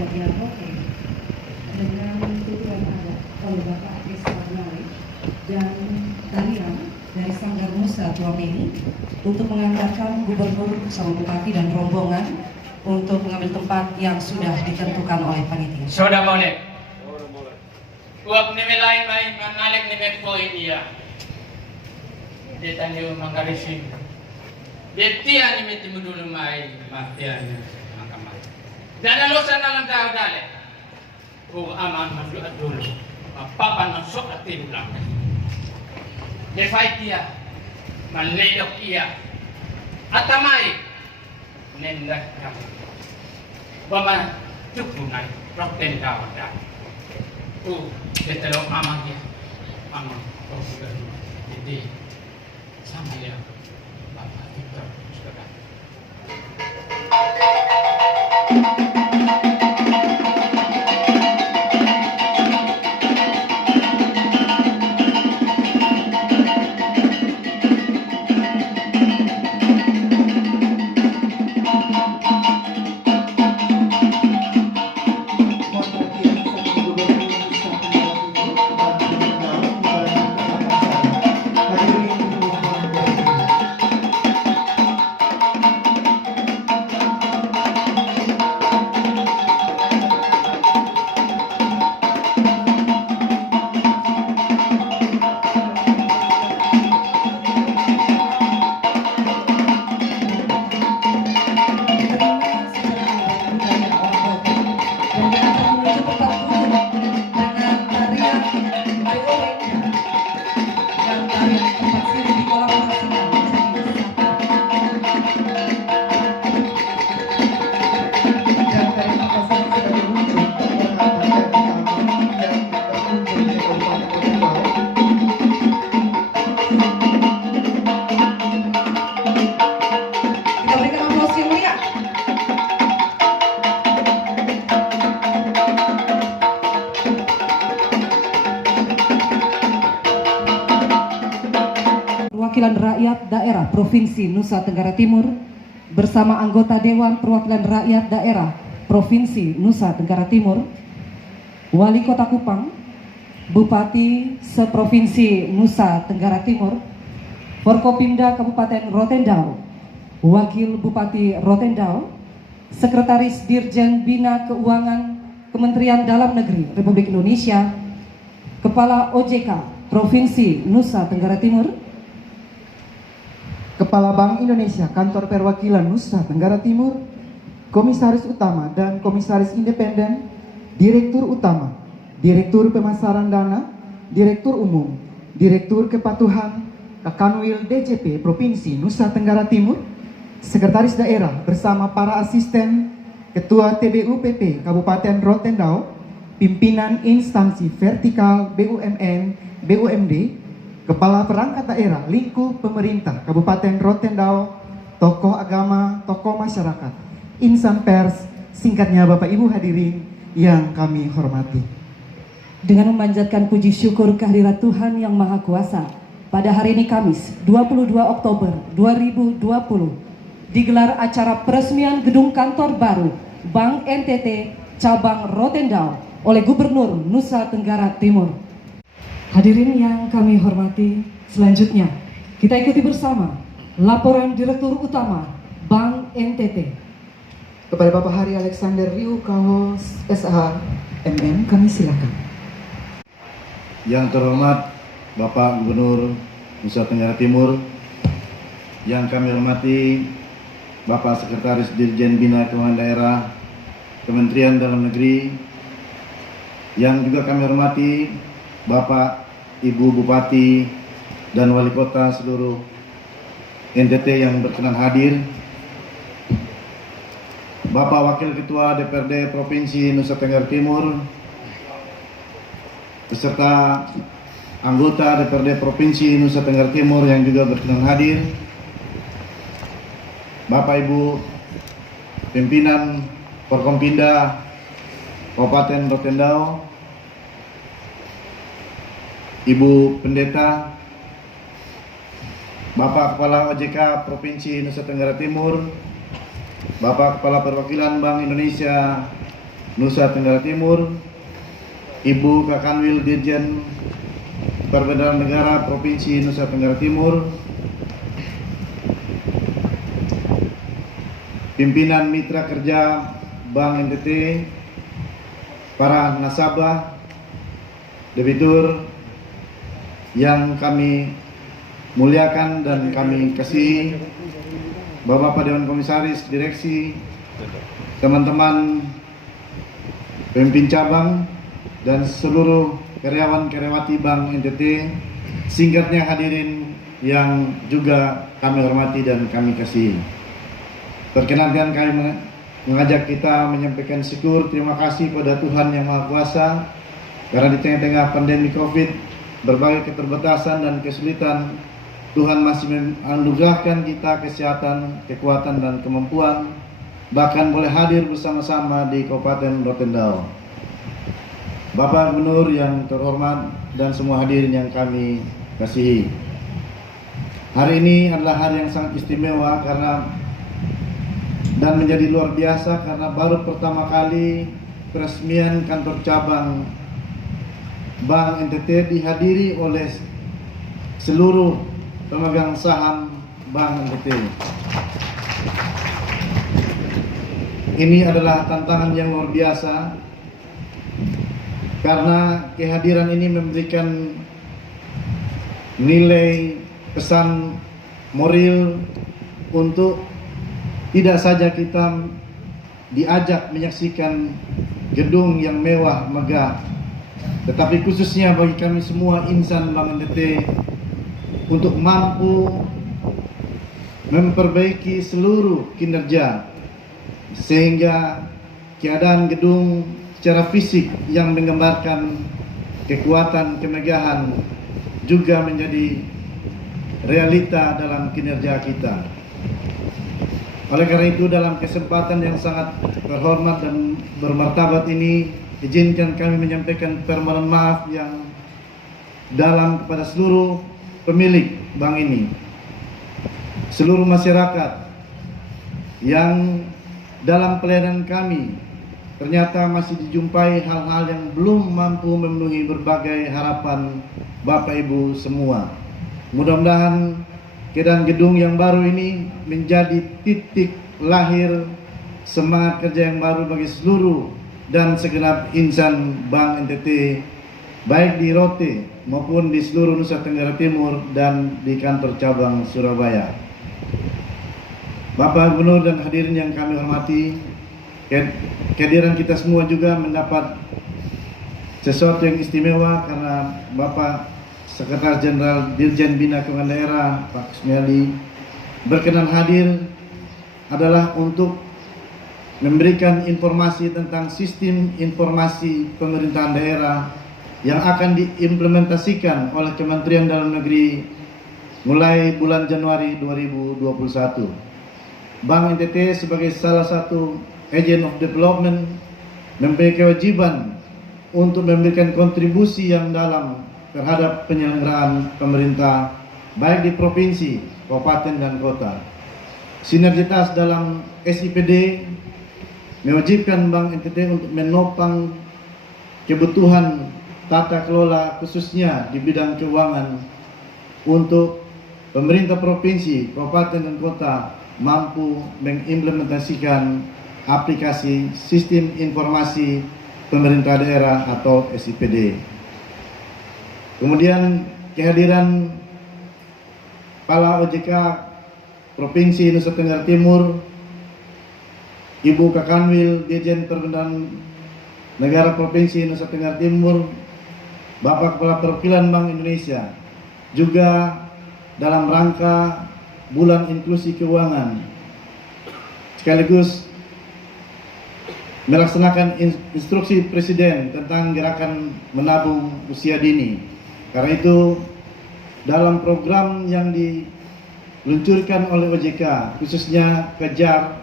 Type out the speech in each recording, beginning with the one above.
bagian hotel dengan tuturan adat oleh Bapak Ismail dan tarian dari Sanggar Nusa Tuameni untuk mengantarkan gubernur bersama bupati dan rombongan untuk mengambil tempat yang sudah ditentukan oleh panitia. Sudah boleh. Uap ni lain main manalik ni Metro India. Dia tanya mangkarisim. Dia tiang ni mesti dulu main matian mangkamai. Dan lo sana lang dah dale. Aman masuk dulu. Papan masuk hati ulang. Dia fight dia. Maledok ia. Atamai. Nendah kamu. Bama cukungan roken daw dah. Kita mama dia. Mama. Jadi sama dia. Bapak kita sudah. Perwakilan Rakyat Daerah Provinsi Nusa Tenggara Timur bersama anggota Dewan Perwakilan Rakyat Daerah Provinsi Nusa Tenggara Timur, Wali Kota Kupang, Bupati Seprovinsi Nusa Tenggara Timur, Forkopimda Kabupaten Rotendao, Wakil Bupati Rotendao, Sekretaris Dirjen Bina Keuangan Kementerian Dalam Negeri Republik Indonesia, Kepala OJK Provinsi Nusa Tenggara Timur, Kepala Bank Indonesia Kantor Perwakilan Nusa Tenggara Timur, Komisaris Utama dan Komisaris Independen, Direktur Utama, Direktur Pemasaran Dana, Direktur Umum, Direktur Kepatuhan, Kakanwil DJP Provinsi Nusa Tenggara Timur, Sekretaris Daerah bersama para asisten, Ketua TBUPP Kabupaten Rotendao, Pimpinan Instansi Vertikal BUMN, BUMD, Kepala Perangkat Daerah Lingkup Pemerintah Kabupaten Rotendao, tokoh agama, tokoh masyarakat, insan pers, singkatnya Bapak Ibu hadirin yang kami hormati. Dengan memanjatkan puji syukur kehadirat Tuhan Yang Maha Kuasa, pada hari ini Kamis 22 Oktober 2020 digelar acara peresmian gedung kantor baru Bank NTT Cabang Rotendao oleh Gubernur Nusa Tenggara Timur. Hadirin yang kami hormati, selanjutnya kita ikuti bersama laporan Direktur Utama Bank NTT. Kepada Bapak Hari Alexander Riu Kaho SH MM, kami silakan. Yang terhormat Bapak Gubernur Nusa Tenggara Timur, yang kami hormati Bapak Sekretaris Dirjen Bina Keuangan Daerah Kementerian Dalam Negeri, yang juga kami hormati Bapak, Ibu Bupati, dan Wali Kota seluruh NTT yang berkenan hadir, Bapak Wakil Ketua DPRD Provinsi Nusa Tenggara Timur, beserta anggota DPRD Provinsi Nusa Tenggara Timur yang juga berkenan hadir, Bapak Ibu pimpinan Forkompinda Kabupaten Rotendao, Ibu Pendeta, Bapak Kepala OJK Provinsi Nusa Tenggara Timur, Bapak Kepala Perwakilan Bank Indonesia Nusa Tenggara Timur, Ibu Kakanwil Dirjen Perbendaharaan Negara Provinsi Nusa Tenggara Timur, pimpinan mitra kerja Bank NTT, para nasabah, debitur yang kami muliakan dan kami kasihi, Bapak Dewan Komisaris, Direksi, teman-teman pemimpin cabang, dan seluruh karyawan-karyawati Bank NTT, singkatnya hadirin yang juga kami hormati dan kami kasihi. Perkenankan kami mengajak kita menyampaikan syukur terima kasih pada Tuhan Yang Maha Kuasa, karena di tengah-tengah pandemi COVID, berbagai keterbatasan dan kesulitan, Tuhan masih menganugerahkan kita kesehatan, kekuatan, dan kemampuan, bahkan boleh hadir bersama-sama di Kabupaten Rotendao. Bapak Gubernur yang terhormat dan semua hadirin yang kami kasihi, hari ini adalah hari yang sangat istimewa dan menjadi luar biasa karena baru pertama kali peresmian kantor cabang Bank NTT dihadiri oleh seluruh pemegang saham Bank NTT. Ini adalah tantangan yang luar biasa karena kehadiran ini memberikan nilai pesan moral untuk tidak saja kita diajak menyaksikan gedung yang mewah megah, tetapi khususnya bagi kami semua insan Bank NTT untuk mampu memperbaiki seluruh kinerja, sehingga keadaan gedung secara fisik yang menggambarkan kekuatan, kemegahan juga menjadi realita dalam kinerja kita. Oleh karena itu, dalam kesempatan yang sangat terhormat dan bermartabat ini, izinkan kami menyampaikan permohonan maaf yang dalam kepada seluruh pemilik bank ini, seluruh masyarakat yang dalam pelayanan kami ternyata masih dijumpai hal-hal yang belum mampu memenuhi berbagai harapan Bapak Ibu semua. Mudah-mudahan keadaan gedung yang baru ini menjadi titik lahir semangat kerja yang baru bagi seluruh dan segenap insan Bank NTT, baik di Rote maupun di seluruh Nusa Tenggara Timur dan di kantor cabang Surabaya. Bapak Gubernur dan hadirin yang kami hormati, kehadiran kita semua juga mendapat sesuatu yang istimewa karena Bapak Sekretaris Jenderal Dirjen Bina Keuangan Daerah Pak Kusmiadi berkenan hadir adalah untuk memberikan informasi tentang sistem informasi pemerintahan daerah yang akan diimplementasikan oleh Kementerian Dalam Negeri mulai bulan Januari 2021. Bank NTT sebagai salah satu agent of development memiliki kewajiban untuk memberikan kontribusi yang dalam terhadap penyelenggaraan pemerintah baik di provinsi, kabupaten, dan kota. Sinergitas dalam SIPD mewajibkan Bank NTT untuk menopang kebutuhan tata kelola khususnya di bidang keuangan untuk pemerintah provinsi, kabupaten, dan kota mampu mengimplementasikan aplikasi sistem informasi pemerintah daerah atau SIPD. Kemudian kehadiran Kepala OJK Provinsi Nusa Tenggara Timur, Ibu Kakanwil Dirjen Perbendaharaan Negara Provinsi Nusa Tenggara Timur, Bapak Kepala Perwakilan Bank Indonesia, juga dalam rangka Bulan Inklusi Keuangan, sekaligus melaksanakan instruksi Presiden tentang gerakan menabung usia dini. Karena itu, dalam program yang diluncurkan oleh OJK, khususnya Kejar,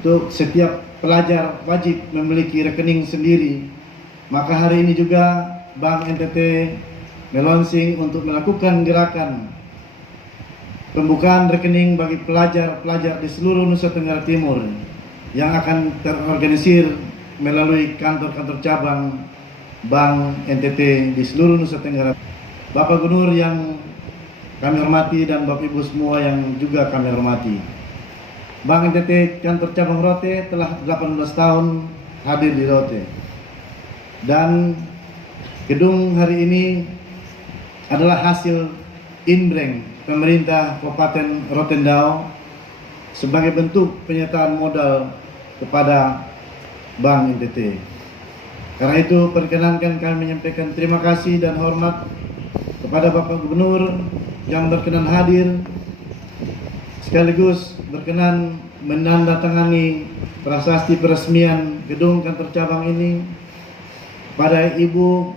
untuk setiap pelajar wajib memiliki rekening sendiri, maka hari ini juga Bank NTT melaunching untuk melakukan gerakan pembukaan rekening bagi pelajar-pelajar di seluruh Nusa Tenggara Timur yang akan terorganisir melalui kantor-kantor cabang Bank NTT di seluruh Nusa Tenggara. Bapak Gubernur yang kami hormati dan Bapak Ibu semua yang juga kami hormati. Bank NTT kantor cabang Rote telah 18 tahun hadir di Rote. Dan gedung hari ini adalah hasil inbreng pemerintah Kabupaten Rotendao sebagai bentuk penyertaan modal kepada Bank NTT. Karena itu perkenankan kami menyampaikan terima kasih dan hormat kepada Bapak Gubernur yang berkenan hadir sekaligus berkenan menandatangani prasasti peresmian gedung kantor cabang ini pada Ibu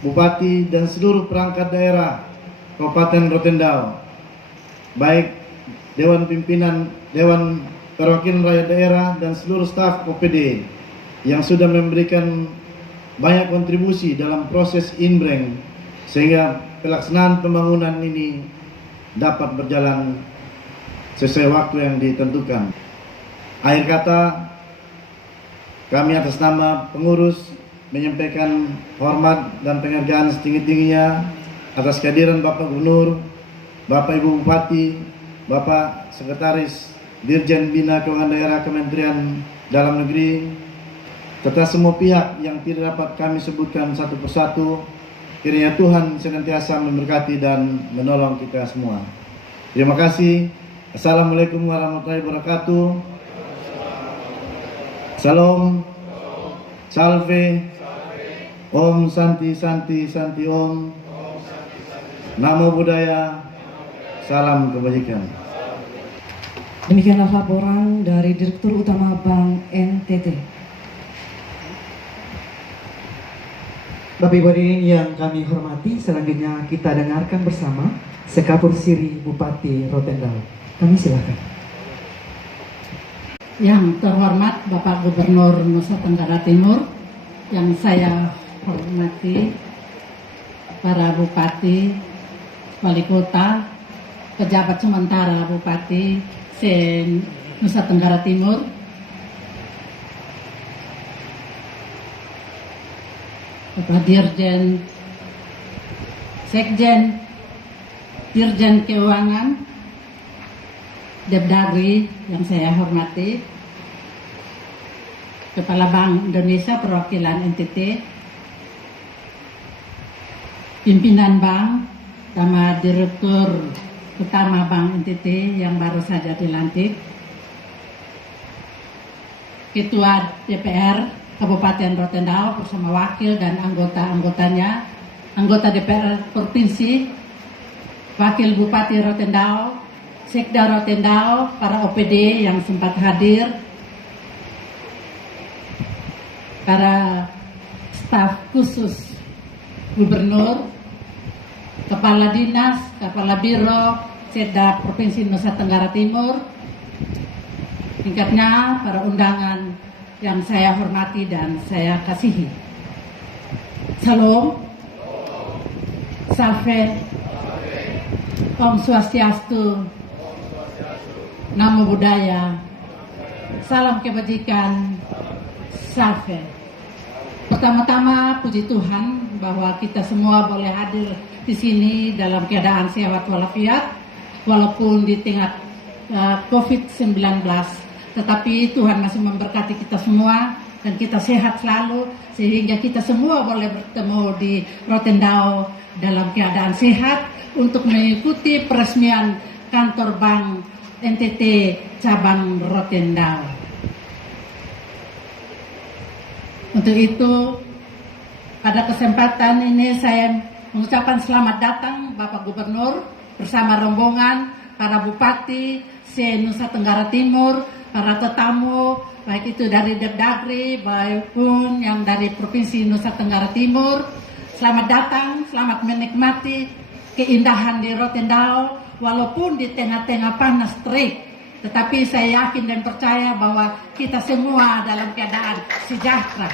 Bupati dan seluruh perangkat daerah Kabupaten Rotendao, baik Dewan Pimpinan, Dewan Perwakilan Rakyat Daerah dan seluruh staf OPD yang sudah memberikan banyak kontribusi dalam proses inbreng sehingga pelaksanaan pembangunan ini dapat berjalan sesuai waktu yang ditentukan. Akhir kata, kami atas nama pengurus menyampaikan hormat dan penghargaan setinggi-tingginya atas kehadiran Bapak Gubernur, Bapak Ibu Bupati, Bapak Sekretaris Dirjen Bina Keuangan Daerah Kementerian Dalam Negeri, serta semua pihak yang tidak dapat kami sebutkan satu persatu. Kiranya Tuhan senantiasa memberkati dan menolong kita semua. Terima kasih. Assalamualaikum warahmatullahi wabarakatuh. Salam, salve, Om Santi Santi Santi Om, Namo Buddhaya, salam kebajikan. Demikianlah laporan dari Direktur Utama Bank NTT. Bapak Ibu hadirin yang kami hormati, selanjutnya kita dengarkan bersama Sekapur Siri Bupati Rotendao. Kami silakan. Yang terhormat Bapak Gubernur Nusa Tenggara Timur, yang saya hormati para bupati, wali kota, pejabat sementara Bupati Nusa Tenggara Timur, Bapak Dirjen, Sekjen, Dirjen Keuangan, Depdagri yang saya hormati, Kepala Bank Indonesia perwakilan NTT, pimpinan bank, sama Direktur Utama Bank NTT yang baru saja dilantik, Ketua DPR Kabupaten Rotendao bersama wakil dan anggota-anggotanya, anggota DPR Provinsi, Wakil Bupati Rotendao, Sekda Rotendao, para OPD yang sempat hadir, para staf khusus Gubernur, Kepala Dinas, Kepala Biro, Sekda Provinsi Nusa Tenggara Timur, tingkatnya para undangan yang saya hormati dan saya kasihi. Salam, salve, Om Swastiastu, Namo Buddhaya, salam kebajikan, salve. Pertama-tama puji Tuhan bahwa kita semua boleh hadir di sini dalam keadaan sehat walafiat, walaupun di tengah COVID-19. Tetapi Tuhan masih memberkati kita semua dan kita sehat selalu sehingga kita semua boleh bertemu di Rotendao dalam keadaan sehat untuk mengikuti peresmian kantor Bank NTT cabang Rotendao. Untuk itu pada kesempatan ini saya mengucapkan selamat datang Bapak Gubernur bersama rombongan para bupati se-Nusa Tenggara Timur, para tetamu baik itu dari Depdagri maupun yang dari Provinsi Nusa Tenggara Timur. Selamat datang, selamat menikmati keindahan di Rotendao walaupun di tengah-tengah panas terik. Tetapi saya yakin dan percaya bahwa kita semua dalam keadaan sejahtera.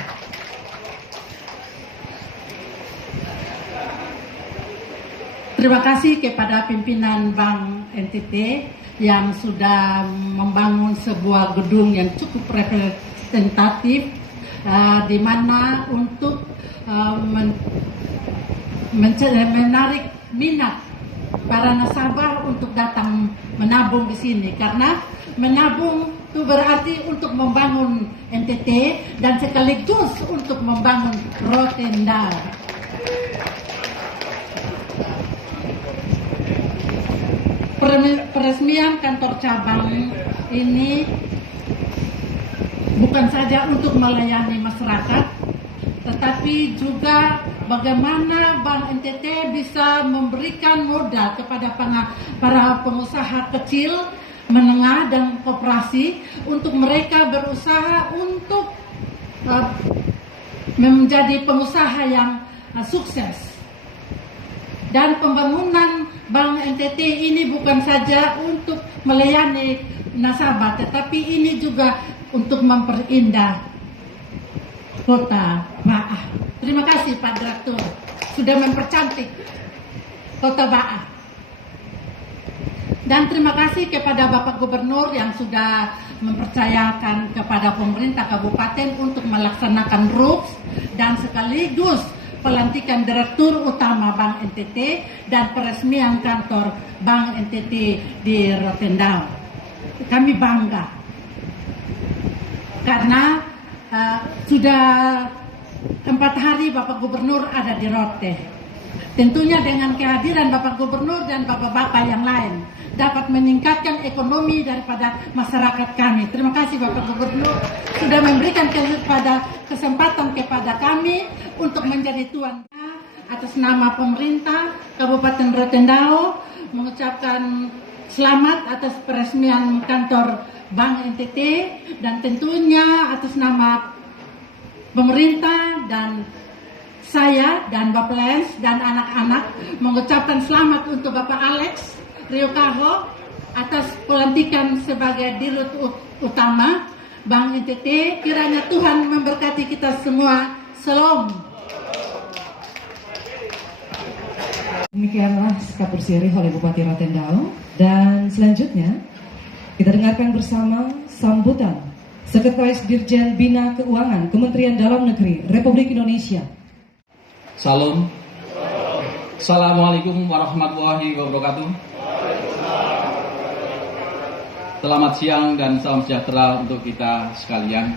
Terima kasih kepada pimpinan Bank NTT yang sudah membangun sebuah gedung yang cukup representatif di mana untuk menarik minat para nasabah untuk datang menabung di sini, karena menabung itu berarti untuk membangun NTT dan sekaligus untuk membangun Rotendao. Peresmian kantor cabang ini bukan saja untuk melayani masyarakat, tetapi juga bagaimana Bank NTT bisa memberikan modal kepada para pengusaha kecil, menengah, dan koperasi untuk mereka berusaha untuk menjadi pengusaha yang sukses. Dan pembangunan Bank NTT ini bukan saja untuk melayani nasabah, tetapi ini juga untuk memperindah Kota Baah. Terima kasih Pak Direktur sudah mempercantik Kota Baah. Dan terima kasih kepada Bapak Gubernur yang sudah mempercayakan kepada pemerintah kabupaten untuk melaksanakan RUPS dan sekaligus pelantikan Direktur Utama Bank NTT dan peresmian kantor Bank NTT di Rotendao. Kami bangga karena sudah 4 hari Bapak Gubernur ada di Rote. Tentunya dengan kehadiran Bapak Gubernur dan Bapak-Bapak yang lain dapat meningkatkan ekonomi daripada masyarakat kami. Terima kasih Bapak Gubernur sudah memberikan kesempatan kepada kami untuk menjadi tuan. Atas nama pemerintah Kabupaten Rotendao mengucapkan selamat atas peresmian kantor Bank NTT, dan tentunya atas nama pemerintah dan saya dan Bapak Lens dan anak-anak mengucapkan selamat untuk Bapak Alex Riokaho atas pelantikan sebagai Dirut Utama Bank NTT. Kiranya Tuhan memberkati kita semua. Salam. Demikianlah kapur sirih oleh Bupati Rotendao. Dan selanjutnya kita dengarkan bersama sambutan Sekretaris Dirjen Bina Keuangan Kementerian Dalam Negeri Republik Indonesia. Salam. Assalamualaikum warahmatullahi wabarakatuh. Selamat siang dan salam sejahtera untuk kita sekalian.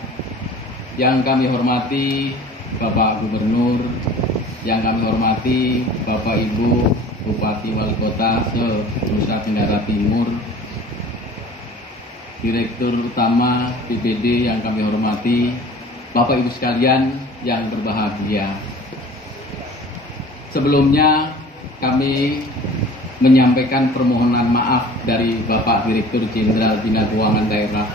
Yang kami hormati Bapak Gubernur, yang kami hormati Bapak Ibu Bupati Wali Kota se-Nusa Tenggara Timur, Direktur Utama BPD yang kami hormati, Bapak Ibu sekalian yang berbahagia. Sebelumnya kami menyampaikan permohonan maaf dari Bapak Direktur Jenderal Bina Keuangan Daerah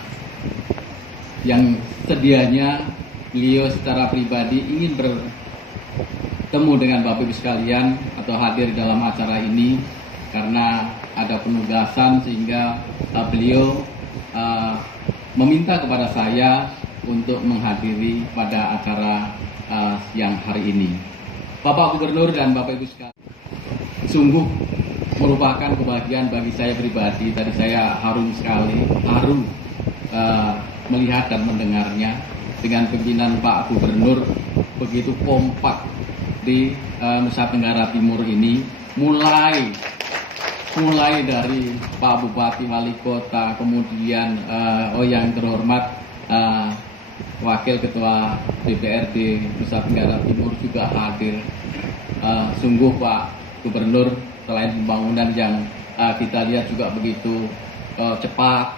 yang sedianya beliau secara pribadi ingin bertemu dengan Bapak Ibu sekalian atau hadir dalam acara ini karena ada penugasan, sehingga beliau meminta kepada saya untuk menghadiri pada acara siang hari ini. Bapak Gubernur dan Bapak Ibu sekalian, sungguh merupakan kebahagiaan bagi saya pribadi. Tadi saya haru melihat dan mendengarnya dengan pimpinan Pak Gubernur begitu kompak di Nusa Tenggara Timur ini, mulai dari Pak Bupati, Wali Kota, kemudian yang terhormat Wakil Ketua DPRD Nusa Tenggara Timur juga hadir. Sungguh Pak Gubernur, selain pembangunan yang kita lihat juga begitu cepat,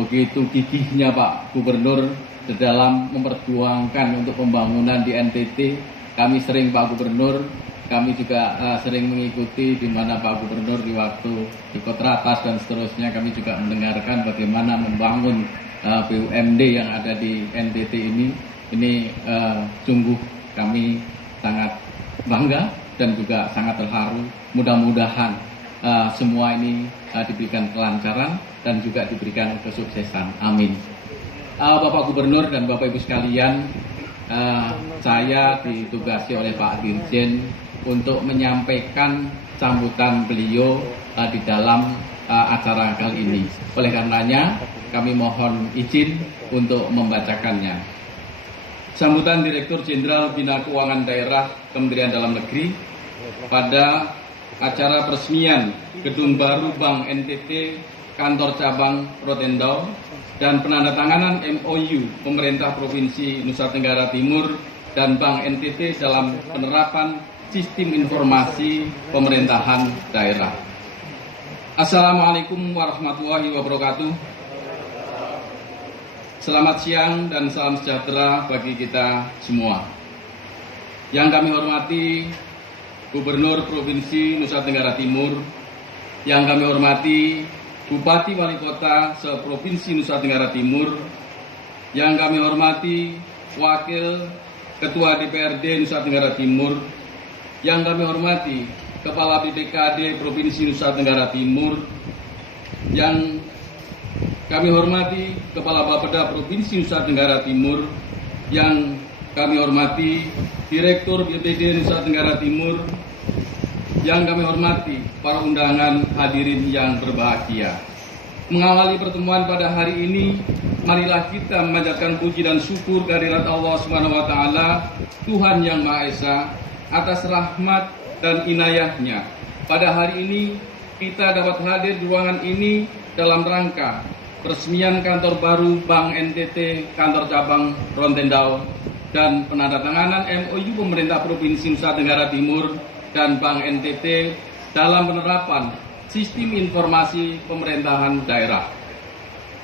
begitu gigihnya Pak Gubernur dalam memperjuangkan untuk pembangunan di NTT. Kami sering Pak Gubernur, kami juga sering mengikuti di mana Pak Gubernur di waktu di Kotratas dan seterusnya, kami juga mendengarkan bagaimana membangun BUMD yang ada di NTT ini sungguh kami sangat bangga dan juga sangat terharu. Mudah-mudahan semua ini diberikan kelancaran dan juga diberikan kesuksesan. Amin. Bapak Gubernur dan Bapak Ibu sekalian, saya ditugasi oleh Pak Dirjen untuk menyampaikan sambutan beliau di dalam acara kali ini. Oleh karenanya, kami mohon izin untuk membacakannya. sambutan Direktur Jenderal Bina Keuangan Daerah Kementerian Dalam Negeri pada acara peresmian Gedung Baru Bank NTT Kantor Cabang Rotendao dan penandatanganan MOU Pemerintah Provinsi Nusa Tenggara Timur dan Bank NTT dalam penerapan Sistem Informasi Pemerintahan Daerah. Assalamualaikum warahmatullahi wabarakatuh. Selamat siang dan salam sejahtera bagi kita semua. Yang kami hormati Gubernur Provinsi Nusa Tenggara Timur, yang kami hormati Bupati Wali Kota se-Provinsi Nusa Tenggara Timur, yang kami hormati Wakil Ketua DPRD Nusa Tenggara Timur, yang kami hormati Kepala BPKD Provinsi Nusa Tenggara Timur, yang kami hormati Kepala Bapeda Provinsi Nusa Tenggara Timur, yang kami hormati Direktur BPD Nusa Tenggara Timur, yang kami hormati para undangan hadirin yang berbahagia. Mengawali pertemuan pada hari ini, marilah kita memanjatkan puji dan syukur kehadirat Allah Subhanahu wa taala, Tuhan yang Maha Esa, atas rahmat dan inayahnya. Pada hari ini kita dapat hadir di ruangan ini dalam rangka peresmian kantor baru Bank NTT Kantor Cabang Rotendao dan penandatanganan MOU Pemerintah Provinsi Nusa Tenggara Timur dan Bank NTT dalam penerapan Sistem Informasi Pemerintahan Daerah.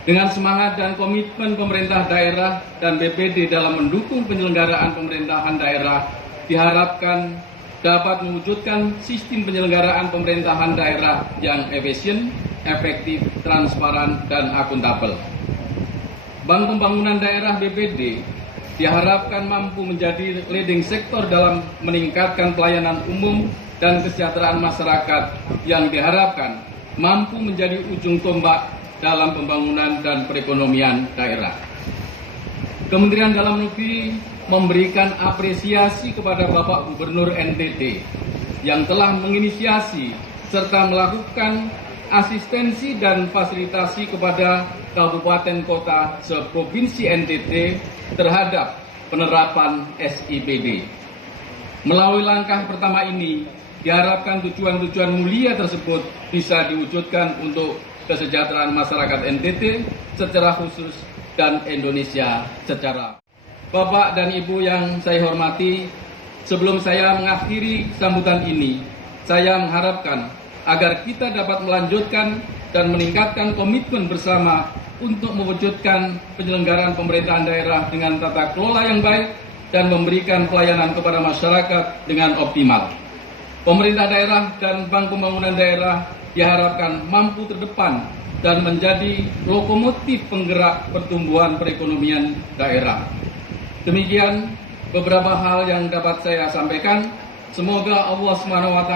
Dengan semangat dan komitmen pemerintah daerah dan BPD dalam mendukung penyelenggaraan pemerintahan daerah, diharapkan dapat mewujudkan sistem penyelenggaraan pemerintahan daerah yang efisien, efektif, transparan, dan akuntabel. Bank Pembangunan Daerah BPD diharapkan mampu menjadi leading sektor dalam meningkatkan pelayanan umum dan kesejahteraan masyarakat yang diharapkan mampu menjadi ujung tombak dalam pembangunan dan perekonomian daerah. Kementerian Dalam Negeri memberikan apresiasi kepada Bapak Gubernur NTT yang telah menginisiasi serta melakukan asistensi dan fasilitasi kepada kabupaten kota se-Provinsi NTT terhadap penerapan SIPD. Melalui langkah pertama ini, diharapkan tujuan-tujuan mulia tersebut bisa diwujudkan untuk kesejahteraan masyarakat NTT secara khusus dan Indonesia secara. Bapak dan Ibu yang saya hormati, sebelum saya mengakhiri sambutan ini, saya mengharapkan agar kita dapat melanjutkan dan meningkatkan komitmen bersama untuk mewujudkan penyelenggaraan pemerintahan daerah dengan tata kelola yang baik dan memberikan pelayanan kepada masyarakat dengan optimal. Pemerintah daerah dan Bank Pembangunan Daerah diharapkan mampu terdepan dan menjadi lokomotif penggerak pertumbuhan perekonomian daerah. Demikian beberapa hal yang dapat saya sampaikan. Semoga Allah SWT,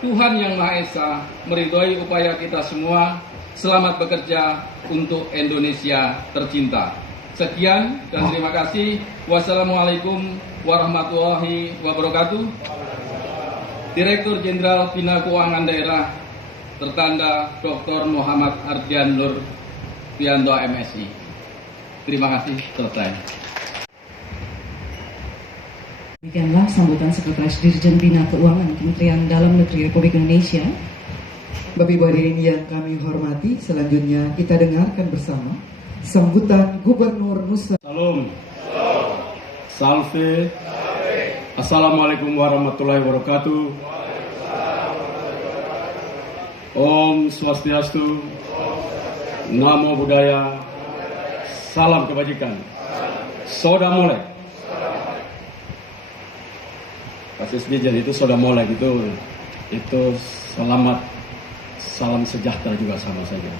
Tuhan yang Maha Esa, meridhoi upaya kita semua. Selamat bekerja untuk Indonesia tercinta. Sekian dan terima kasih. Wassalamualaikum warahmatullahi wabarakatuh. Direktur Jenderal Bina Keuangan Daerah, tertanda Dr. Muhammad Ardian Nur Pianto MSI. Terima kasih, selesai. Demikianlah sambutan Sekretaris Dirjen Bina Keuangan Kementerian Dalam Negeri Republik Indonesia. Bapak Ibu hadirin yang kami hormati, selanjutnya kita dengarkan bersama sambutan Gubernur Nusa. Salam. Salve. Assalamualaikum warahmatullahi wabarakatuh. Om Swastiastu. Namo Buddhaya. Salam kebajikan. Soda molek. Kasus bijan itu soda molek itu selamat, salam sejahtera juga sama saja.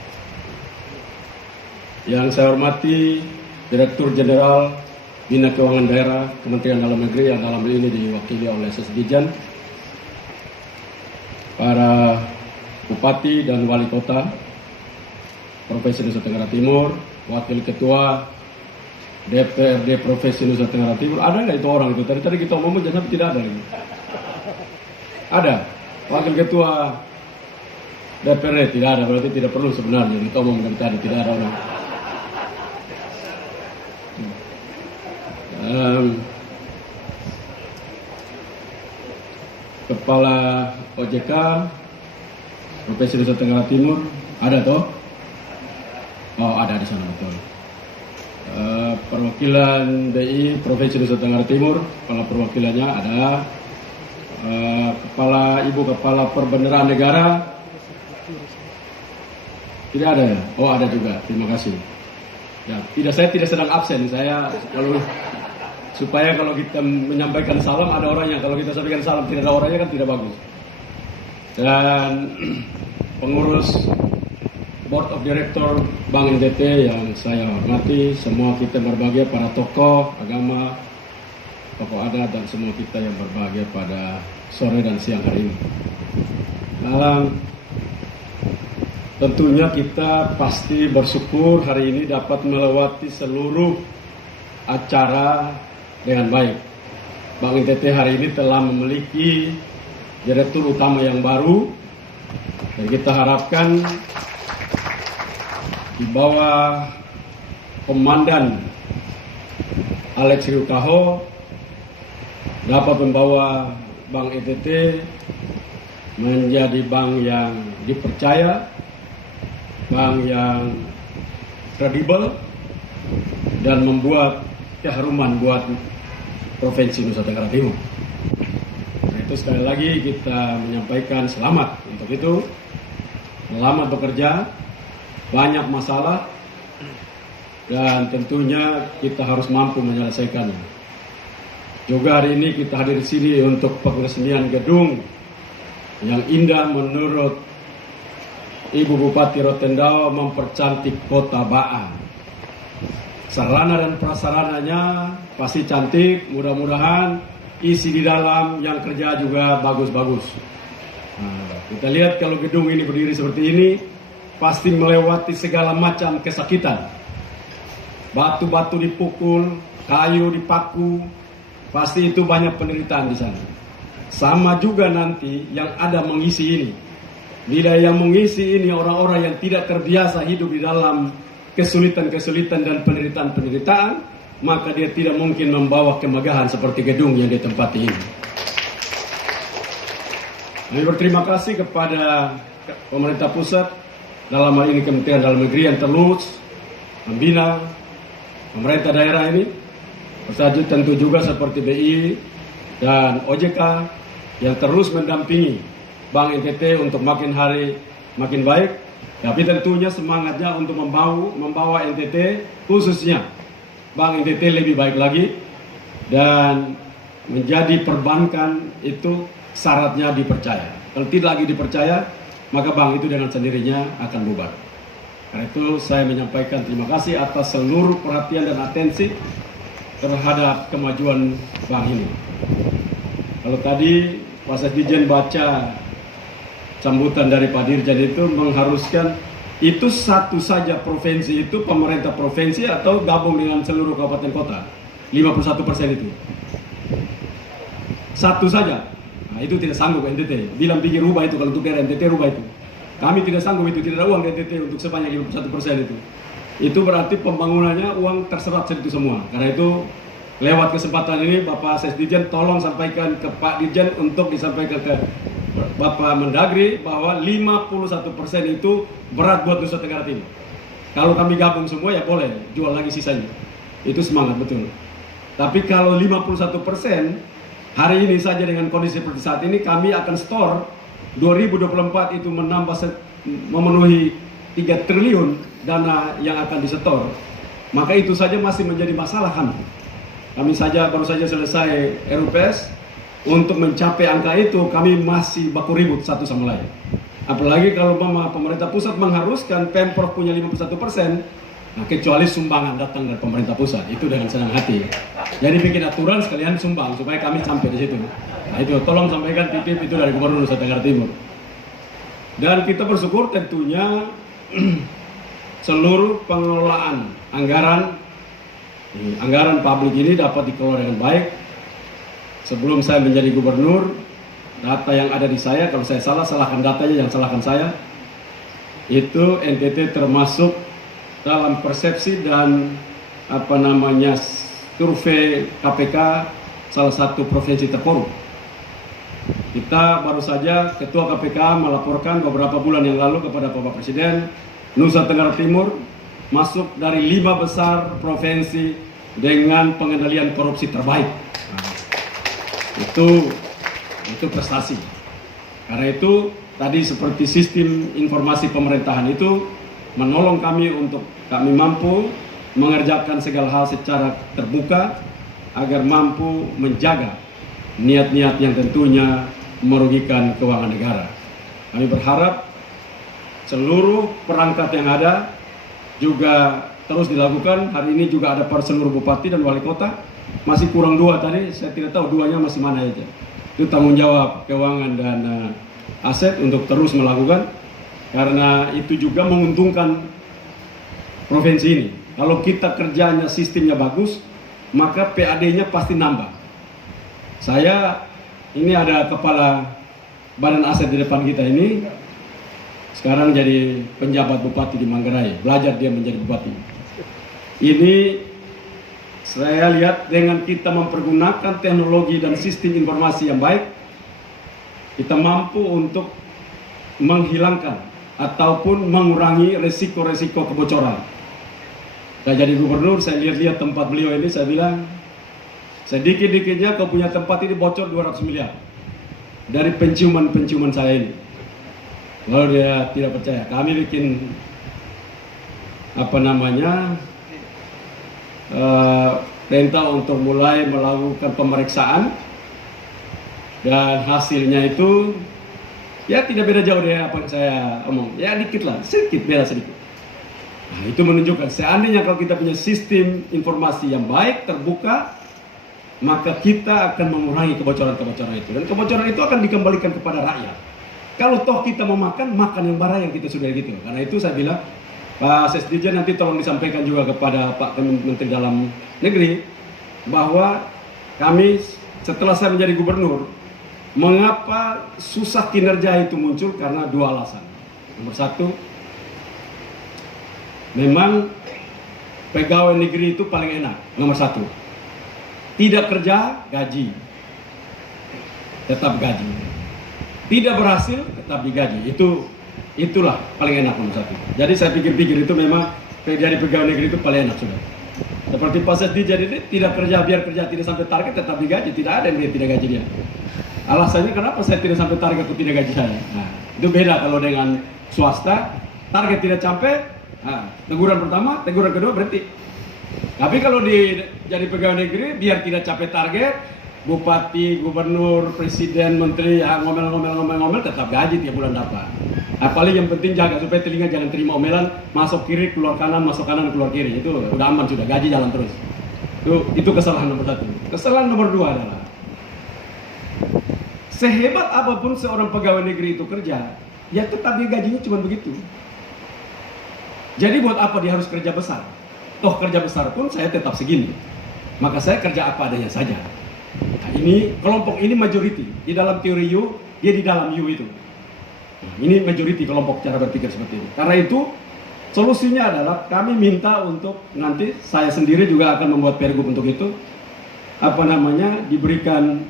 Yang saya hormati Direktur Jenderal Bina Keuangan Daerah Kementerian Dalam Negeri yang dalam hal ini diwakili oleh Sesdijan, para Bupati dan Wali Kota Provinsi Nusa Tenggara Timur, Wakil Ketua DPRD Provinsi Nusa Tenggara Timur. Ada nggak itu orang itu? Tadi kita ngomong jangan sampai tidak ada lagi. Ada. Wakil Ketua DPRD tidak ada, berarti tidak perlu sebenarnya kita ngomong dari tadi tidak ada orang. Kepala OJK Provinsi Nusa Tenggara Timur ada toh? Oh, ada di sana, betul. Perwakilan BI Provinsi Nusa Tenggara Timur, kepala perwakilannya ada. Kepala Perbendaharaan Negara tidak ada ya? Oh, ada juga. Terima kasih. Ya, saya tidak sedang absen. Saya supaya kalau kita menyampaikan salam ada orangnya. Kalau kita sampaikan salam tidak ada orangnya kan tidak bagus. Dan pengurus Board of Director Bank NTT yang saya hormati, semua kita berbahagia, para tokoh agama, tokoh adat, dan semua kita yang berbahagia pada sore dan siang hari ini. Tentunya kita pasti bersyukur hari ini dapat melewati seluruh acara dengan baik. Bank NTT hari ini telah memiliki direktur utama yang baru, dan kita harapkan di bawah Komandan Alex Ryutaho dapat membawa Bank NTT menjadi bank yang dipercaya, bank yang kredibel, dan membuat keharuman buat Provinsi Nusa Tenggara Timur. Nah, itu sekali lagi kita menyampaikan selamat untuk itu. Selamat bekerja, banyak masalah, dan tentunya kita harus mampu menyelesaikannya. Juga hari ini kita hadir di sini untuk peresmian gedung yang indah menurut Ibu Bupati Rotendao, mempercantik Kota Ba'a. Sarana dan prasarananya pasti cantik, mudah-mudahan isi di dalam yang kerja juga bagus-bagus. Nah, kita lihat kalau gedung ini berdiri seperti ini, pasti melewati segala macam kesakitan. Batu-batu dipukul, kayu dipaku, pasti itu banyak penderitaan di sana. Sama juga nanti yang ada mengisi ini. Tidak yang mengisi ini orang-orang yang tidak terbiasa hidup di dalam kesulitan-kesulitan dan penderitaan-penderitaan, maka dia tidak mungkin membawa kemegahan seperti gedung yang ditempati ini. Kami berterima kasih kepada pemerintah pusat, dalam hal ini Kementerian Dalam Negeri yang terus membina pemerintah daerah ini, bersaju tentu juga seperti BI dan OJK yang terus mendampingi Bank NTT untuk makin hari makin baik, tapi tentunya semangatnya untuk membawa NTT, khususnya Bank NTT lebih baik lagi, dan menjadi perbankan itu syaratnya dipercaya. Kalau tidak lagi dipercaya, maka bank itu dengan sendirinya akan bubar. Karena itu saya menyampaikan terima kasih atas seluruh perhatian dan atensi terhadap kemajuan bank ini. Kalau tadi Pak Sekjen baca sambutan dari Pak Dirjen itu mengharuskan itu satu saja provinsi itu pemerintah provinsi atau gabung dengan seluruh kabupaten kota 51% itu satu saja. Nah, itu tidak sanggup NTT. Bilang pikir rubah itu, kalau untuk daerah NTT rubah itu. Kami tidak sanggup itu, tidak ada uang di NTT untuk sebanyak 51% itu. Itu berarti pembangunannya uang terserap itu semua. Karena itu lewat kesempatan ini Bapak Sekjen tolong sampaikan ke Pak Dirjen untuk disampaikan ke Bapak Mendagri bahwa 51% itu berat buat Nusa Tenggara Timur. Kalau kami gabung semua ya boleh, jual lagi sisanya. Itu semangat betul. Tapi kalau 51%, hari ini saja dengan kondisi seperti saat ini kami akan store 2024 itu memenuhi 3 triliun dana yang akan disetor. Maka itu saja masih menjadi masalah kami. Kami baru saja selesai RUPS. Untuk mencapai angka itu kami masih baku ribut satu sama lain. Apalagi kalau pemerintah pusat mengharuskan Pemprov punya 51%, nah kecuali sumbangan datang dari pemerintah pusat, itu dengan senang hati. Jadi bikin aturan sekalian sumbang supaya kami sampai di situ. Nah itu tolong sampaikan titip itu dari Gubernur Nusa Tenggara Timur. Dan kita bersyukur tentunya seluruh pengelolaan anggaran publik ini dapat dikelola dengan baik. Sebelum saya menjadi gubernur, data yang ada di saya, kalau saya salah, salahkan datanya, yang salahkan saya. Itu NTT termasuk dalam persepsi dan survei KPK salah satu provinsi terkorup. Kita baru saja Ketua KPK melaporkan beberapa bulan yang lalu kepada Bapak Presiden, Nusa Tenggara Timur masuk dari 5 besar provinsi dengan pengendalian korupsi terbaik. Nah, itu prestasi. Karena itu tadi seperti sistem informasi pemerintahan itu menolong kami untuk kami mampu mengerjakan segala hal secara terbuka agar mampu menjaga niat-niat yang tentunya merugikan keuangan negara. Kami berharap seluruh perangkat yang ada juga terus dilakukan. Hari ini juga ada seluruh bupati dan wali kota. Masih kurang 2 tadi, saya tidak tahu 2-nya masih mana aja. Itu tanggung jawab keuangan dan aset untuk terus melakukan, karena itu juga menguntungkan provinsi ini. Kalau kita kerjanya sistemnya bagus, maka PAD-nya pasti nambah. Saya ini ada kepala badan aset di depan kita ini, sekarang jadi penjabat bupati di Manggarai, belajar dia menjadi bupati. Ini saya lihat dengan kita mempergunakan teknologi dan sistem informasi yang baik, kita mampu untuk menghilangkan ataupun mengurangi resiko-resiko kebocoran. Saya jadi gubernur, saya lihat-lihat tempat beliau ini, saya bilang, sedikit-dikitnya kau punya tempat ini bocor 200 miliar dari penciuman-penciuman saya ini. Kalau dia tidak percaya, kami bikin perintah untuk mulai melakukan pemeriksaan, dan hasilnya itu ya tidak beda jauh dari apa yang saya omong, ya dikit lah, sedikit beda sedikit. Nah, itu menunjukkan seandainya kalau kita punya sistem informasi yang baik, terbuka, maka kita akan mengurangi kebocoran-kebocoran itu, dan kebocoran itu akan dikembalikan kepada rakyat. Kalau toh kita mau makan yang barang yang kita sudah gitu. Karena itu saya bilang, Pak Sesdijen nanti tolong disampaikan juga kepada Pak Menteri Dalam Negeri bahwa kami setelah saya menjadi gubernur, mengapa susah kinerja itu muncul? Karena 2 alasan. Nomor 1, memang pegawai negeri itu paling enak. Nomor 1, tidak kerja, gaji, tetap gaji. Tidak berhasil, tetap digaji. Itulah paling enak nomor 1. Jadi saya pikir-pikir itu memang jadi pegawai negeri itu paling enak sudah. Seperti Pak Sesdijen ini tidak kerja, biar kerja tidak sampai target, tetap digaji. Tidak ada yang dia tidak gaji dia. Alasannya kenapa saya tidak sampai target, aku tidak gaji saya. Nah, itu beda kalau dengan swasta, target tidak sampai, nah, teguran pertama, teguran kedua berhenti. Tapi kalau jadi pegawai negeri, biar tidak capai target, bupati, gubernur, presiden, menteri, ya, ngomel, tetap gaji tiap bulan dapat. Apalagi yang penting jaga supaya telinga jangan terima omelan, masuk kiri, keluar kanan, masuk kanan, keluar kiri. Itu udah aman sudah, gaji jalan terus. Itu kesalahan nomor 1. Kesalahan nomor 2 adalah, sehebat apapun seorang pegawai negeri itu kerja, ya tetap dia gajinya cuma begitu. Jadi buat apa dia harus kerja besar? Toh kerja besar pun saya tetap segini. Maka saya kerja apa adanya saja. Nah, ini kelompok ini majority. Di dalam teori U, dia di dalam U itu. Nah, ini majority kelompok cara berpikir seperti ini. Karena itu solusinya adalah kami minta untuk nanti saya sendiri juga akan membuat pergub untuk itu. Diberikan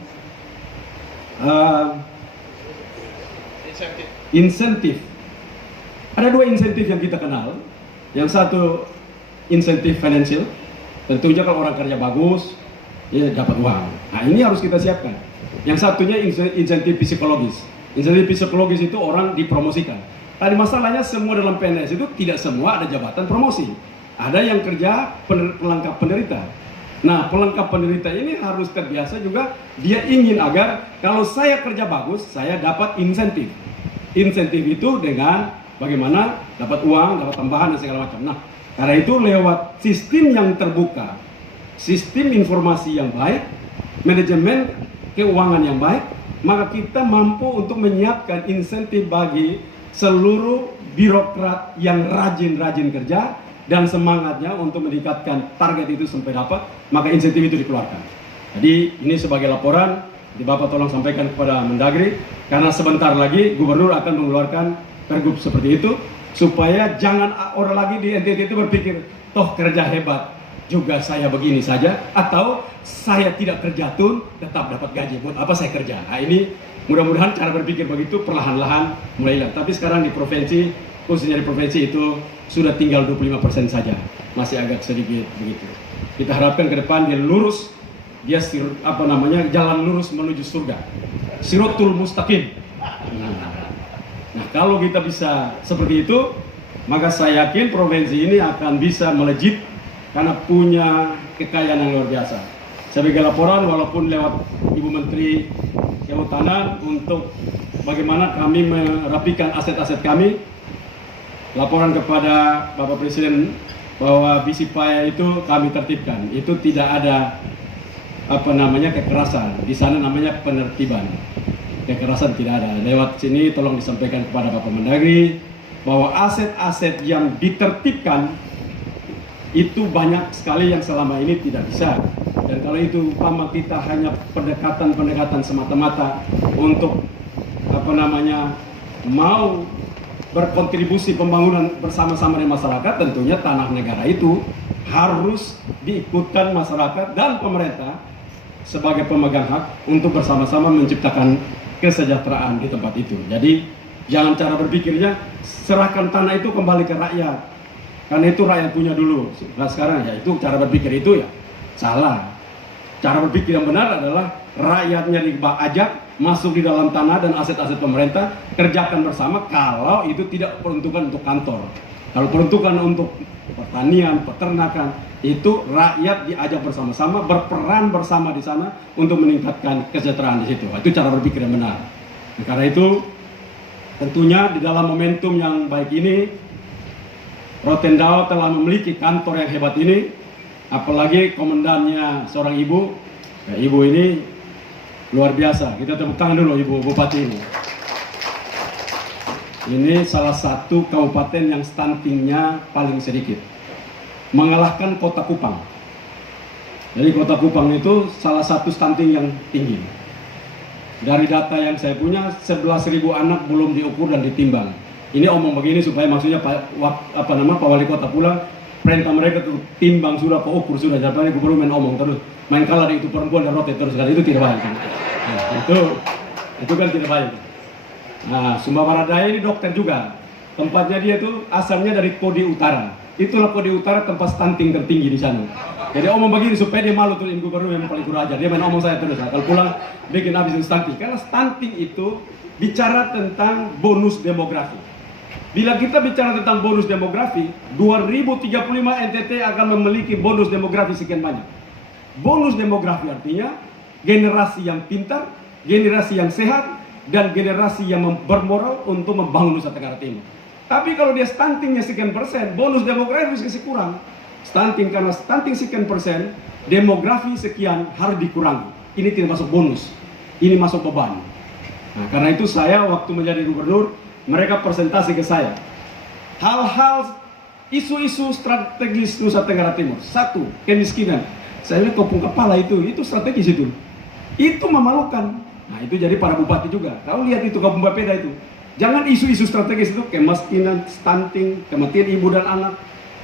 insentif. Ada 2 insentif yang kita kenal. Yang satu insentif finansial, tentunya kalau orang kerja bagus, ya dapat uang. Nah ini harus kita siapkan. Yang satunya insentif psikologis. Insentif psikologis itu orang dipromosikan. Tadi masalahnya semua dalam PNS itu tidak semua ada jabatan promosi. Ada yang kerja pelengkap penderita. Nah pelengkap penderita ini harus terbiasa juga, dia ingin agar kalau saya kerja bagus, saya dapat insentif. Insentif itu dengan bagaimana dapat uang, dapat tambahan dan segala macam. Nah, karena itu lewat sistem yang terbuka, sistem informasi yang baik, manajemen keuangan yang baik, maka kita mampu untuk menyiapkan insentif bagi seluruh birokrat yang rajin-rajin kerja dan semangatnya untuk meningkatkan target itu sampai dapat, maka insentif itu dikeluarkan. Jadi ini sebagai laporan, Bapak tolong sampaikan kepada Mendagri, karena sebentar lagi gubernur akan mengeluarkan pergub seperti itu, supaya jangan orang lagi di NTT itu berpikir, toh kerja hebat, juga saya begini saja, atau saya tidak kerja pun tetap dapat gaji, buat apa saya kerja? Nah ini mudah-mudahan cara berpikir begitu perlahan-lahan mulai hilang. Tapi sekarang di provinsi, khususnya di provinsi itu sudah tinggal 25% saja, masih agak sedikit begitu. Kita harapkan ke depan dia lurus, dia jalan lurus menuju surga, Siratul Mustaqim. Nah kalau kita bisa seperti itu, maka saya yakin provinsi ini akan bisa melejit karena punya kekayaan yang luar biasa. Saya bagi laporan walaupun lewat Ibu Menteri Kehutanan untuk bagaimana kami merapikan aset-aset kami. Laporan kepada Bapak Presiden bahwa Bisipaya itu kami tertibkan. Itu tidak ada kekerasan. Di sana namanya penertiban. Kekerasan tidak ada. Lewat sini tolong disampaikan kepada Bapak Mendagri bahwa aset-aset yang ditertibkan itu banyak sekali yang selama ini tidak bisa. Dan kalau itu umpama kita hanya pendekatan semata-mata untuk mau berkontribusi pembangunan bersama-sama dengan masyarakat, tentunya tanah negara itu harus diikutkan masyarakat dan pemerintah sebagai pemegang hak untuk bersama-sama menciptakan kesejahteraan di tempat itu. Jadi jangan cara berpikirnya serahkan tanah itu kembali ke rakyat, karena itu rakyat punya dulu. Nah sekarang ya itu cara berpikir itu ya salah. Cara berpikir yang benar adalah rakyatnya diajak masuk di dalam tanah dan aset-aset pemerintah, kerjakan bersama. Kalau itu tidak peruntukan untuk kantor, kalau peruntukan untuk pertanian, peternakan, itu rakyat diajak bersama-sama, berperan bersama di sana untuk meningkatkan kesejahteraan di situ. Itu cara berpikir yang benar. Nah, karena itu tentunya di dalam momentum yang baik ini, Rotendao telah memiliki kantor yang hebat ini, apalagi komandannya seorang ibu. Ya, ibu ini luar biasa. Kita tepuk tangan dulu Ibu Bupati ini. Ini salah satu kabupaten yang stuntingnya paling sedikit, mengalahkan Kota Kupang. Jadi Kota Kupang itu salah satu stunting yang tinggi. Dari data yang saya punya, 11.000 anak belum diukur dan ditimbang. Ini omong begini supaya maksudnya Pak Wali Kota pulang, perintah mereka tuh timbang sudah, ukur sudah. Jadi gubernur main omong terus, main kalah di itu perempuan dan rotet terus, itu tidak baik. Nah, itu kan tidak baik. Nah, Sumba Barat Daya ini dokter juga. Tempatnya dia tuh asalnya dari Kodim Utara. Itulah Kodim Utara tempat stunting tertinggi di sana. Jadi omong begini supaya dia malu tuh gubernur yang paling kurang ajar. Dia main omong saya terus. Kalau pulang bikin habis stunting. Karena stunting itu bicara tentang bonus demografi. Bila kita bicara tentang bonus demografi, 2035 NTT akan memiliki bonus demografi sekian banyak. Bonus demografi artinya generasi yang pintar, generasi yang sehat, dan generasi yang bermoral untuk membangun Nusa Tenggara Timur. Tapi kalau dia stuntingnya sekian persen, bonus demografi masih kurang. Stunting karena stunting sekian persen, demografi sekian harus dikurangi. Ini tidak masuk bonus, ini masuk beban. Nah, karena itu saya waktu menjadi gubernur, mereka presentasi ke saya hal-hal isu-isu strategis Nusa Tenggara Timur. Satu, kemiskinan. Saya lihat kopung kepala itu strategis itu memalukan. Nah itu jadi para bupati juga. Kau lihat itu Kabupaten Bapeda itu. Jangan isu-isu strategis itu, kemiskinan, stunting, kematian ibu dan anak.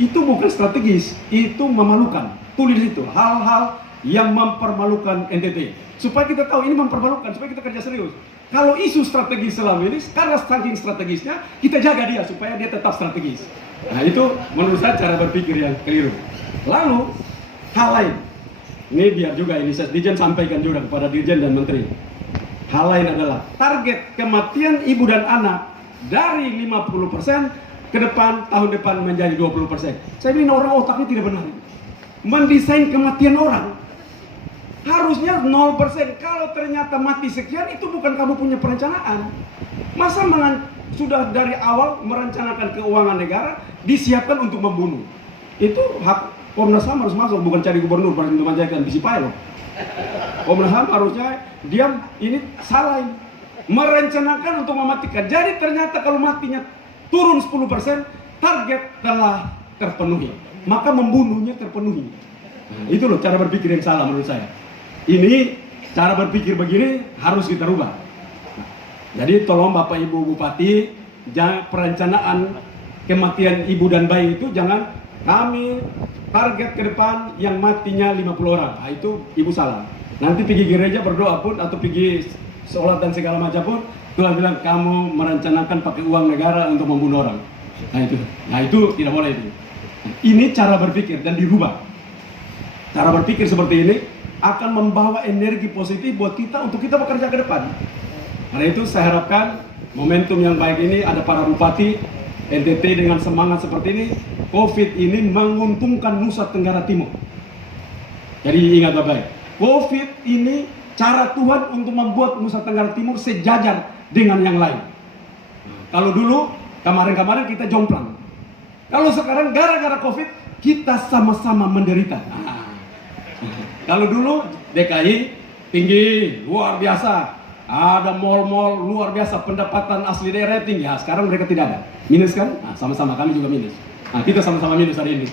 Itu bukan strategis, itu memalukan. Tulis itu hal-hal yang mempermalukan NTT. Supaya kita tahu ini mempermalukan, supaya kita kerja serius. Kalau isu strategis selama ini, karena saking strategisnya, kita jaga dia supaya dia tetap strategis. Nah itu menurut saya cara berpikir yang keliru. Lalu hal lain, ini biar juga ini saya Dirjen sampaikan juga kepada Dirjen dan Menteri. Hal lain adalah target kematian ibu dan anak dari 50% ke depan, tahun depan menjadi 20%. Saya bilang orang otaknya tidak benar. Mendesain kematian orang harusnya 0%. Kalau ternyata mati sekian, itu bukan kamu punya perencanaan. Masa sudah dari awal merencanakan keuangan negara disiapkan untuk membunuh? Itu hak Komnas HAM harus masuk, bukan cari gubernur baru memanjakan Bisipaya loh. Komnas HAM harusnya diam, ini salah ini. Merencanakan untuk mematikan. Jadi ternyata kalau matinya turun 10%, target telah terpenuhi. Maka membunuhnya terpenuhi. Nah, itu loh cara berpikir yang salah menurut saya. Ini cara berpikir begini harus kita rubah. Jadi tolong Bapak Ibu Bupati, perencanaan kematian ibu dan bayi itu jangan kami target ke depan yang matinya 50 orang. Nah, itu ibu salah. Nanti pergi gereja berdoa pun atau pergi sholat dan segala macam pun, Tuhan bilang kamu merencanakan pakai uang negara untuk membunuh orang. Nah itu tidak boleh itu. Ini cara berpikir dan dirubah. Cara berpikir seperti ini akan membawa energi positif buat kita untuk kita bekerja ke depan. Karena itu saya harapkan momentum yang baik ini ada para bupati NTT dengan semangat seperti ini. COVID ini menguntungkan Nusa Tenggara Timur. Jadi ingat baik-baik, COVID ini cara Tuhan untuk membuat Nusa Tenggara Timur sejajar dengan yang lain. Kalau dulu kemarin-kemarin kita jomplang. Kalau sekarang gara-gara COVID kita sama-sama menderita. Kalau dulu DKI tinggi, luar biasa. Ada mall-mall luar biasa, pendapatan asli daerah tinggi. Ya, sekarang mereka tidak ada. Minus kan? Nah, sama-sama kami juga minus. Nah, kita sama-sama minus hari ini.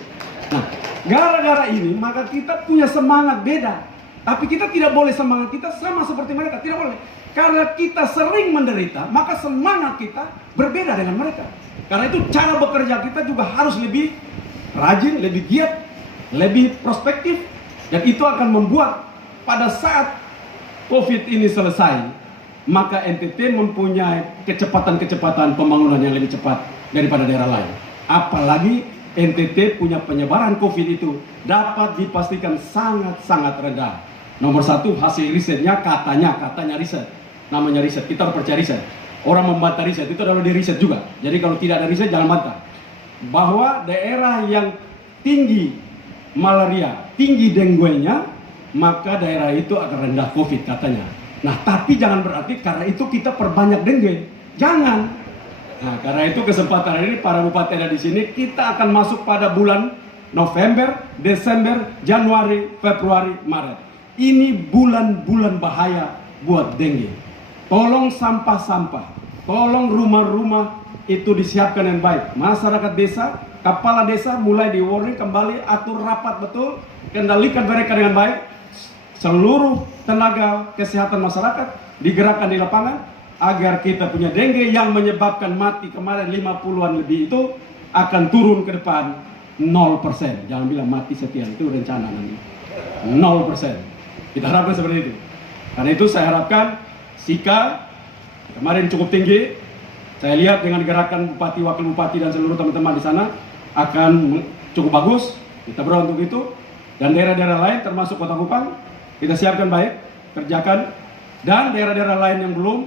Nah, gara-gara ini maka kita punya semangat beda. Tapi kita tidak boleh semangat kita sama seperti mereka, tidak boleh. Karena kita sering menderita, maka semangat kita berbeda dengan mereka. Karena itu cara bekerja kita juga harus lebih rajin, lebih giat, lebih prospektif. Dan itu akan membuat pada saat COVID ini selesai, maka NTT mempunyai kecepatan-kecepatan pembangunan yang lebih cepat daripada daerah lain. Apalagi NTT punya penyebaran COVID itu dapat dipastikan sangat-sangat rendah. Nomor satu, hasil risetnya katanya riset. Namanya riset, kita harus percaya riset. Orang membantah riset, itu adalah di riset juga. Jadi kalau tidak ada riset, jangan bantah. Bahwa daerah yang tinggi malaria, tinggi dengue-nya, maka daerah itu akan rendah COVID katanya. Nah, tapi jangan berarti karena itu kita perbanyak dengue. Jangan. Nah, karena itu kesempatan ini para bupati ada di sini, kita akan masuk pada bulan November, Desember, Januari, Februari, Maret. Ini bulan-bulan bahaya buat dengue. Tolong sampah-sampah, tolong rumah-rumah itu disiapkan yang baik. Masyarakat desa, kepala desa mulai di warning kembali, atur rapat betul, kendalikan mereka dengan baik. Seluruh tenaga kesehatan masyarakat digerakkan di lapangan agar kita punya dengue yang menyebabkan mati kemarin 50-an lebih itu akan turun ke depan 0%. Jangan bilang mati sekian, itu rencana nanti 0%. Kita harapkan seperti itu. Karena itu saya harapkan Sika kemarin cukup tinggi. Saya lihat dengan gerakan bupati, wakil bupati dan seluruh teman-teman di sana akan cukup bagus. Kita berdoa untuk itu. Dan daerah-daerah lain termasuk Kota Kupang kita siapkan baik, kerjakan. Dan daerah-daerah lain yang belum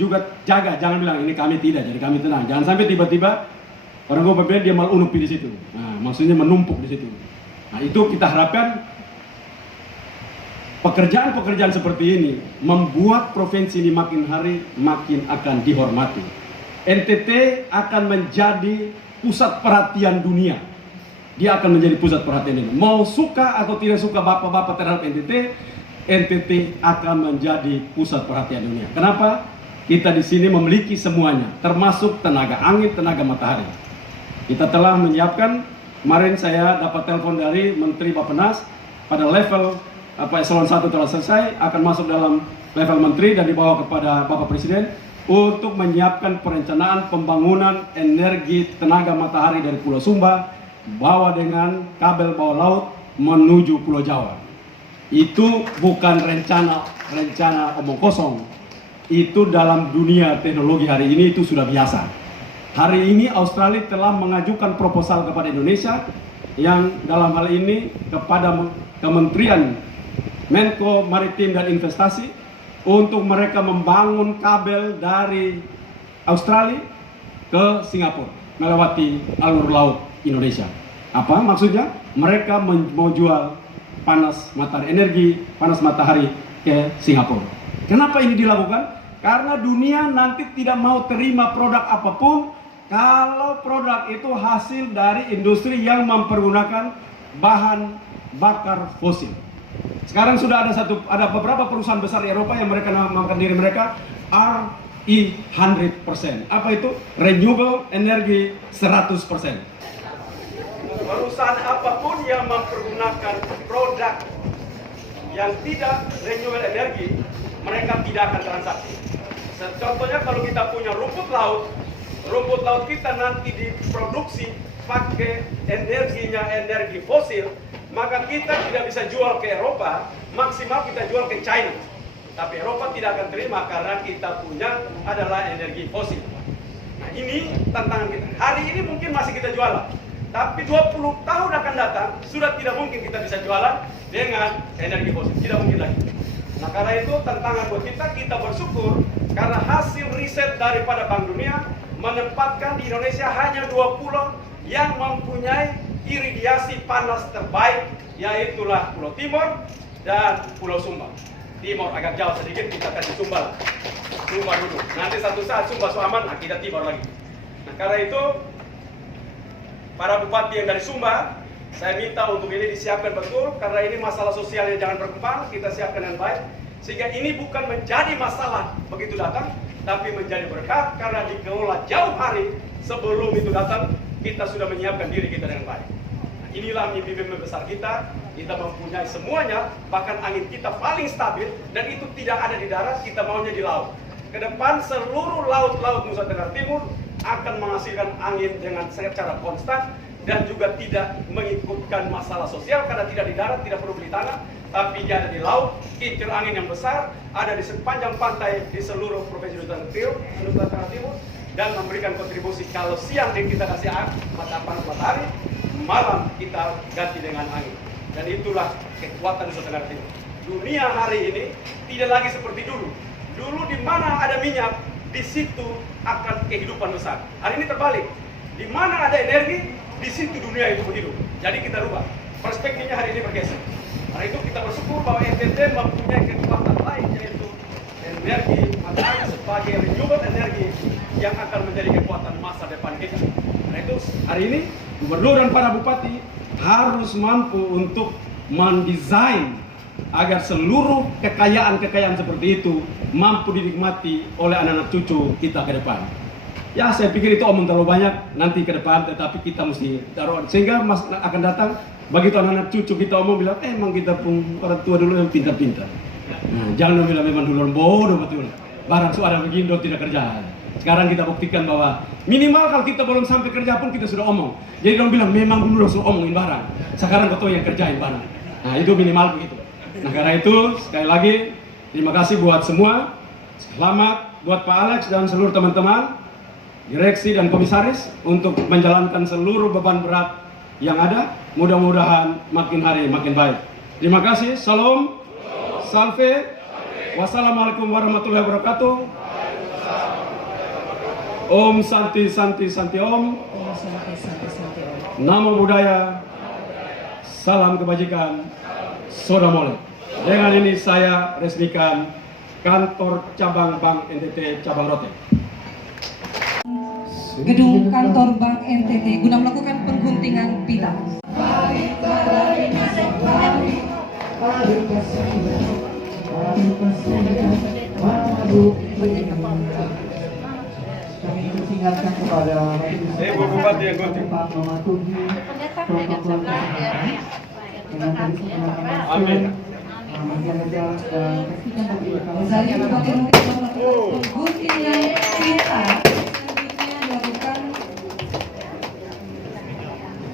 juga jaga, jangan bilang ini kami tidak, jadi kami tenang. Jangan sampai tiba-tiba orang gue dia malah unupi di situ. Nah, maksudnya menumpuk di situ. Nah, itu kita harapkan pekerjaan-pekerjaan seperti ini membuat provinsi ini makin hari makin akan dihormati. NTT akan menjadi pusat perhatian dunia. Dia akan menjadi pusat perhatian ini. Mau suka atau tidak suka bapak-bapak terhadap NTT akan menjadi pusat perhatian dunia. Kenapa? Kita di sini memiliki semuanya, termasuk tenaga angin, tenaga matahari. Kita telah menyiapkan. Kemarin saya dapat telepon dari Menteri Bappenas pada level eselon 1 telah selesai, akan masuk dalam level menteri dan dibawa kepada Bapak Presiden untuk menyiapkan perencanaan pembangunan energi tenaga matahari dari Pulau Sumba, bawa dengan kabel bawah laut menuju Pulau Jawa. Itu bukan rencana omong kosong. Itu dalam dunia teknologi hari ini itu sudah biasa. Hari ini Australia telah mengajukan proposal kepada Indonesia yang dalam hal ini kepada Kementerian Menko Maritim dan Investasi untuk mereka membangun kabel dari Australia ke Singapura melewati alur laut Indonesia. Apa maksudnya? Mereka mau jual energi panas matahari ke Singapura. Kenapa ini dilakukan? Karena dunia nanti tidak mau terima produk apapun kalau produk itu hasil dari industri yang mempergunakan bahan bakar fosil. Sekarang sudah ada beberapa perusahaan besar di Eropa yang mereka namakan diri mereka RE 100%. Apa itu? Renewable Energy 100%. Perusahaan apapun yang mempergunakan produk yang tidak renewable energy, mereka tidak akan transaksi. Contohnya kalau kita punya rumput laut kita nanti diproduksi pakai energi fosil, maka kita tidak bisa jual ke Eropa, maksimal kita jual ke China. Tapi Eropa tidak akan terima karena kita punya adalah energi fosil. Nah, ini tantangan kita. Hari ini mungkin masih kita jualan, tapi 20 tahun akan datang sudah tidak mungkin kita bisa jualan dengan energi fosil, tidak mungkin lagi. Nah, karena itu tantangan buat kita bersyukur karena hasil riset daripada Bank Dunia menempatkan di Indonesia hanya 2 pulau yang mempunyai iridiasi panas terbaik, yaitulah Pulau Timor dan Pulau Sumba. Timor agak jauh sedikit, kita kasih Sumba. Sumba dulu. Nanti satu saat Sumba aman, nah kita Timor lagi. Nah, karena itu para bupati yang dari Sumba, saya minta untuk ini disiapkan betul, karena ini masalah sosialnya jangan berkembang, kita siapkan dengan baik, sehingga ini bukan menjadi masalah begitu datang, tapi menjadi berkah karena dikelola jauh hari sebelum itu datang, kita sudah menyiapkan diri kita dengan baik. Nah, inilah mimpi-mimpi besar kita mempunyai semuanya, bahkan angin kita paling stabil, dan itu tidak ada di darat, kita maunya di laut. Ke depan seluruh laut-laut Nusa Tenggara Timur akan menghasilkan angin dengan secara konstan, dan juga tidak mengikutkan masalah sosial karena tidak di darat, tidak perlu beli tanah, tapi dia ada di laut, kincir angin yang besar, ada di sepanjang pantai di seluruh provinsi Nusa Tenggara Timur, dan memberikan kontribusi. Kalau siang kita kasih panas matahari, malam kita ganti dengan angin. Dan itulah kekuatan Nusa Tenggara Timur. Dunia hari ini tidak lagi seperti dulu. Dulu di mana ada minyak, di situ akan kehidupan besar. Hari ini terbalik. Di mana ada energi, di situ dunia itu berhidup. Jadi kita rubah. Perspektifnya hari ini bergeser. Karena itu kita bersyukur bahwa NTT mempunyai kekuatan lain, yaitu energi matahari sebagai renewable energi yang akan menjadi kekuatan masa depan kita. Karena itu hari ini gubernur dan para bupati harus mampu untuk mendesain agar seluruh kekayaan seperti itu mampu dinikmati oleh anak-anak cucu kita ke depan. Ya, saya pikir itu omong terlalu banyak nanti ke depan, tetapi kita mesti taruh sehingga akan datang begitu anak-anak cucu kita omong bilang, emang kita pun orang tua dulu yang pintar-pintar. Nah, jangan bilang memang dulu orang bodoh betul. Barang suara begindo tidak kerja. Sekarang kita buktikan bahwa minimal kalau kita belum sampai kerja pun kita sudah omong. Jadi orang bilang memang dulu sudah omongin barang. Sekarang kau yang kerjain barang. Nah, itu minimal begitu. Nah, karena itu sekali lagi terima kasih buat semua. Selamat buat Pak Alex dan seluruh teman-teman direksi dan komisaris untuk menjalankan seluruh beban berat yang ada. Mudah-mudahan makin hari makin baik. Terima kasih. Salam. Salve. Wassalamualaikum warahmatullahi wabarakatuh. Om Santi Santi Santi Om. Namo Buddhaya. Salam kebajikan. Soda Mole. Dengan ini saya resmikan kantor cabang Bank NTT cabang Rote. Gedung kantor Bank NTT guna melakukan pengguntingan pita. Kami ingatkan kepada Bu Bupati yang gunting. Pak mematuhi protokol kesehatan dengan kedisiplinan Amin. menjaga jarak dan pastikan mobil kami Misalnya Bupati melakukan pengguntingan pita. Selanjutnya dilakukan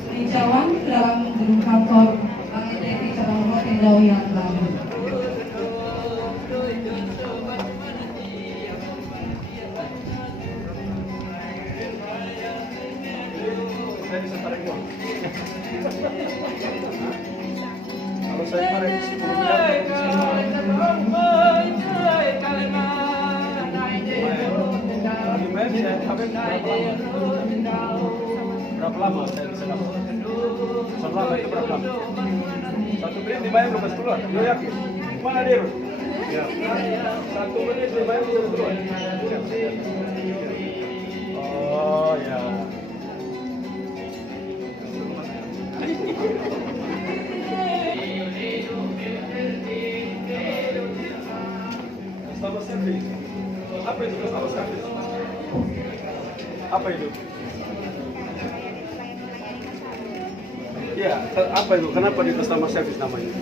peninjauan ke dalam gedung kantor Bank NTT cabang Rotendau yang lalu. Saya bisa tarik uang. Kalau saya tarik 10 berapa lama saya bisa dapat? Selama itu berapa lama? 1 menit dibayar berapa keluar? Lo yakin? Mana dia? Ya. 1 menit dibayar berapa keluar? Oh ya. Customer service. Apa itu customer service? Apa itu? Ya, apa itu? Kenapa di customer service namanya?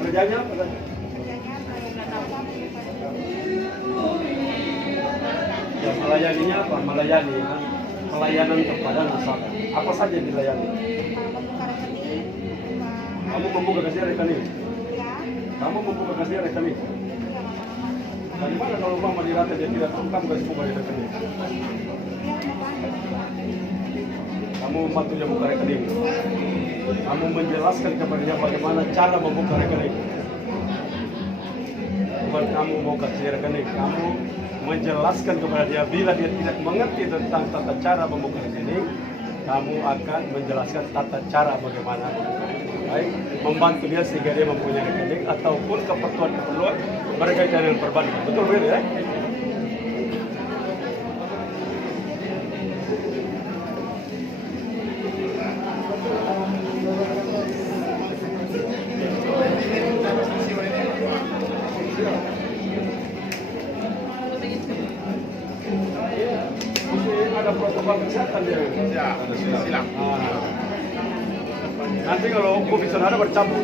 Kerjanya apa tadi? Ya, Melayaninya apa? Melayani pelayanan kepada nasabah. Apa saja yang dilayani? Kamu membuka kasih rekening. Kamu membuka kasih rekening. Dari mana kalau mama dirata dia tidak tahu kamu kasih buka rekening? Kamu membantu dia buka rekening. Kamu menjelaskan kepada dia bagaimana cara membuka rekening. Bukan kamu mau kasih rekening, kamu menjelaskan kepada dia. Bila dia tidak mengerti tentang tata cara membuka rekening, kamu akan menjelaskan tata cara bagaimana membuka rekening. Baik, membantu dia sehingga dia mempunyai rekening ataupun keperluan berkaitan dengan perbankan. Betul betul ya? Ada protokol kesehatan dia. Ya, silang. Nanti kalau COVID ada bercampur.